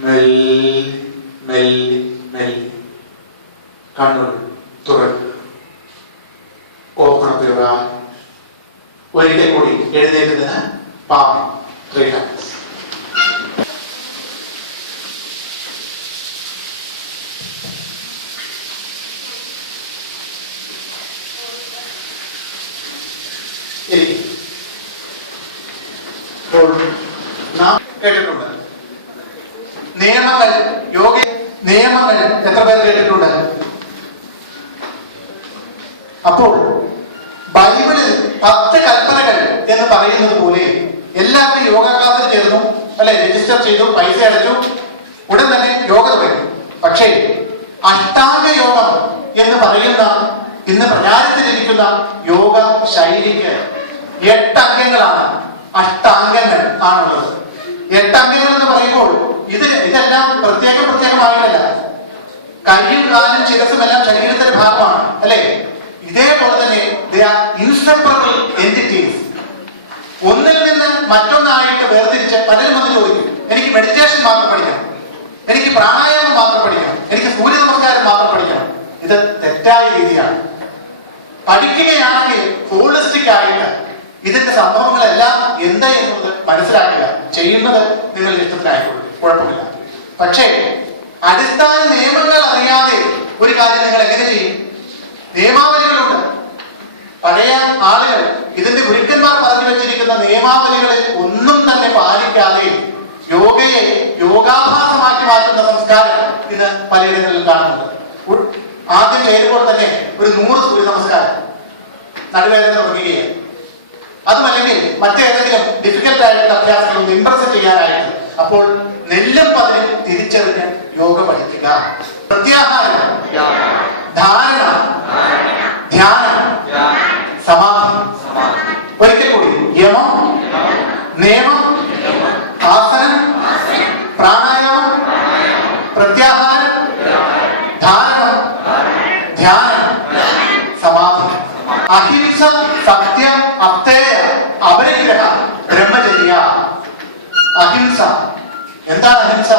മെല്ലെ മെല്ലെ മെല്ലെ കണ്ണുകൾ തുറക്കുക. Open up your I. ഒരിക്കൽ കൂടി എഴുന്നേറ്റ് നിന്ന് പാം 3 times. നാം കേട്ടിട്ടുണ്ട് നിയമങ്ങൾ, യോഗ നിയമങ്ങൾ എത്ര പേർ കേട്ടിട്ടുണ്ട്? അപ്പോൾ ബൈബിളിൽ 10 കൽപ്പനകൾ എന്ന് പറയുന്നത് പോലെ എല്ലാവരും യോഗ ക്ലാസ്സിൽ ചേർന്നു, അല്ലെ, രജിസ്റ്റർ ചെയ്തു, പൈസ അടച്ചു, ഉടൻ തന്നെ യോഗ തുടങ്ങി. പക്ഷേ അഷ്ടാംഗ യോഗം എന്ന് പറയുന്ന ഇന്ന് പ്രചാരത്തിലിരിക്കുന്ന യോഗ ശൈലിക്ക് 8 അംഗങ്ങളാണ്, അഷ്ടാംഗങ്ങൾ ആണുള്ളത്. 8 അംഗങ്ങൾ എന്ന് പറയുമ്പോൾ ഇതെല്ലാം പ്രത്യേകമായിട്ടല്ല. കൈയും കാലും ശിരസും എല്ലാം ശരീരത്തിന്റെ ഭാഗമാണ്, അല്ലെ? ഇതേപോലെ തന്നെ ഇൻസെപ്പറബിൾ എൻറ്റിറ്റീസ്. ഒന്നിൽ നിന്ന് മറ്റൊന്നായിട്ട് വേർതിരിച്ച് പലരും വന്ന് ചോദിക്കും, എനിക്ക് മെഡിറ്റേഷൻ മാത്രം പഠിക്കണം, എനിക്ക് പ്രാണായാമം മാത്രം പഠിക്കണം, എനിക്ക് സൂര്യ നമസ്കാരം മാത്രം പഠിക്കണം. ഇത് തെറ്റായ രീതിയാണ്. പഠിക്കുകയാണെങ്കിൽ ഹോളിസ്റ്റിക് ആയിട്ട് ഇതിന്റെ സംഭവങ്ങളെല്ലാം എന്താ എന്നുള്ളത് മനസ്സിലാക്കുക. ചെയ്യുന്നത് നിങ്ങളുടെ ഇഷ്ടത്തിനായിക്കോളൂ, കുഴപ്പമില്ല. പക്ഷേ അടിസ്ഥാന നിയമങ്ങൾ അറിയാതെ ഒരു കാര്യം നിങ്ങൾ എങ്ങനെ ചെയ്യും? നിയമാവലികളുണ്ട്. പഴയ ആളുകൾ ഇതിന്റെ ഗുരുക്കന്മാർ പറഞ്ഞു വെച്ചിരിക്കുന്ന നിയമാവലികളിൽ ഒന്നും തന്നെ പാലിക്കാതെ യോഗയെ യോഗാഭാസമാക്കി മാറ്റുന്ന സംസ്കാരം ഇന്ന് പലയിടങ്ങളിലും കാണുന്നുണ്ട്. ആദ്യം ചേരുമ്പോൾ തന്നെ ഒരു 100 സൂര്യ നമസ്കാരം, നടുവേദന തുടങ്ങുകയാണ്. അതുമല്ലെങ്കിൽ മറ്റേതെങ്കിലും ഡിഫിക്കൽട്ട് ആയിട്ടുള്ള അഭ്യാസങ്ങൾ ഇംപ്രസ് ചെയ്യാനായിട്ട്. അപ്പോൾ നെല്ലും പതിനും തിരിച്ചറിഞ്ഞ് യോഗ പഠിക്കുക. പ്രത്യാഹാരം, ധാരണ, ധ്യാനം, സമാധി. ഒരിക്കൽ കൂടി യമം, നിയമം, ആസനം, പ്രാണായാമം, പ്രത്യാഹാരം, ധാരണം, ധ്യാനം, സമാധി. അഹിംസ, സത്യം, അപ്തേയ, അപരിഗ്രഹ, ബ്രഹ്മചര്യ. അഹിംസ. എന്താണ് അഹിംസ?